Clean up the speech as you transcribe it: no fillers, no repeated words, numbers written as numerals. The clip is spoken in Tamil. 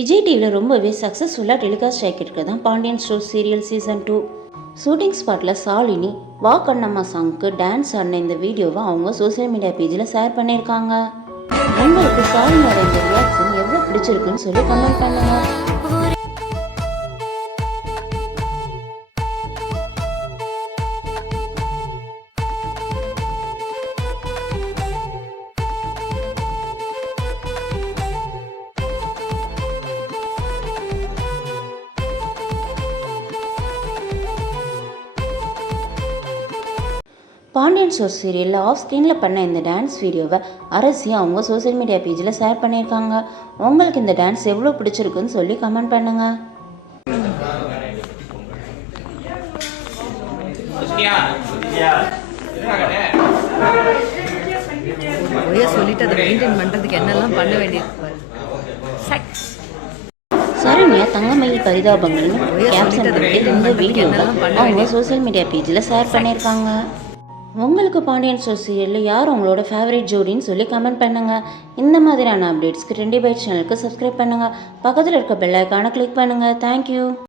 விஜய் டிவியில் ரொம்பவே சக்ஸஸ்ஃபுல்லாக டெலிகாஸ்ட் ஆகிட்டு தான் Pandian store serial season 2 shooting ஸ்பாட்டில் சாலினி வா கண்ணம்மா சாங்க்கு டான்ஸ் ஆடின இந்த வீடியோவை அவங்க சோசியல் மீடியா பேஜில் ஷேர் பண்ணியிருக்காங்க. உங்களுக்கு சாலினியோட இந்த ரியாக்ஷன் எவ்வளோ பிடிச்சிருக்குன்னு சொல்லி கமெண்ட் பண்ணுங்க. பாண்டியன் ஸ்டோர் சீரியலில் ஆஃப் ஸ்க்ரீனில் பண்ண இந்த டான்ஸ் வீடியோவை அரசி அவங்க சோசியல் மீடியா பேஜில் ஷேர் பண்ணியிருக்காங்க. உங்களுக்கு இந்த டான்ஸ் எவ்வளோ பிடிச்சிருக்குன்னு சொல்லி கமெண்ட் பண்ணுங்க. சரண்யா தங்கமயில் பரிதாபங்கள்னு கேப்ஷன் போட்டு இந்த வீடியோவை அவங்க சோசியல் மீடியா பேஜில் ஷேர் பண்ணியிருக்காங்க. உங்களுக்கு பாண்டியன் ஸ்டோர் சீரியலில் யார் உங்களோட ஃபேவரட் ஜோடின்னு சொல்லி கமெண்ட் பண்ணுங்கள். இந்த மாதிரியான அப்டேட்ஸ்க்கு 2 பைட் சேனலுக்கு சப்ஸ்கிரைப் பண்ணுங்கள். பக்கத்தில் இருக்க பெல் ஐக்கானை கிளிக் பண்ணுங்கள். தேங்க்யூ.